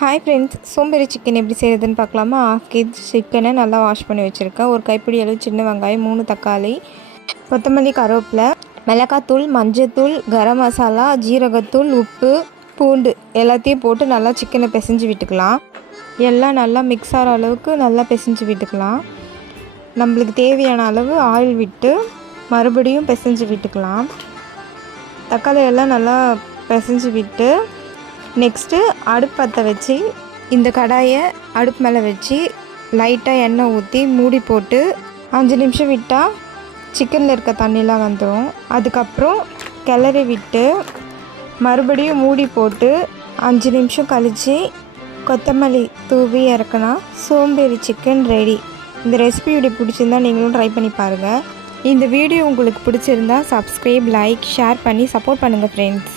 Hi friends, சோம்பேறி chicken எப்படி செய்கிறதுன்னு பார்க்கலாமா? 1/2 kg சிக்கனை நல்லா வாஷ் பண்ணி வச்சுருக்கேன். ஒரு கைப்பிடி அளவு சின்ன வெங்காயம், 3 தக்காளி, கொத்தமல்லி, கருவேப்பிலை, மிளகாத்தூள், மஞ்சத்தூள், கரம் மசாலா, ஜீரகத்தூள், உப்பு, பூண்டு எல்லாத்தையும் போட்டு நல்லா சிக்கனை பிசைஞ்சு விட்டுக்கலாம். எல்லாம் நல்லா மிக்ஸ் ஆகிற அளவுக்கு நல்லா பிசைஞ்சு விட்டுக்கலாம். நம்மளுக்கு தேவையான அளவு ஆயில் விட்டு மறுபடியும் பிசைஞ்சு விட்டுக்கலாம். தக்காளி எல்லாம் நல்லா பிசைஞ்சு விட்டு நெக்ஸ்ட்டு அடுப்பு பற்ற வச்சு இந்த கடாயை அடுப்பு மேலே வச்சு லைட்டாக எண்ணெய் ஊற்றி மூடி போட்டு 5 நிமிஷம் விட்டால் சிக்கனில் இருக்க தண்ணிலாம் வந்துடும். அதுக்கப்புறம் கிளறி விட்டு மறுபடியும் மூடி போட்டு 5 நிமிஷம் கழித்து கொத்தமல்லி தூவி இறக்குனா சோம்பேறி சிக்கன் ரெடி. இந்த ரெசிபி இப்படி பிடிச்சிருந்தா நீங்களும் ட்ரை பண்ணி பாருங்கள். இந்த வீடியோ உங்களுக்கு பிடிச்சிருந்தா சப்ஸ்கிரைப், லைக், ஷேர் பண்ணி சப்போர்ட் பண்ணுங்கள் ஃப்ரெண்ட்ஸ்.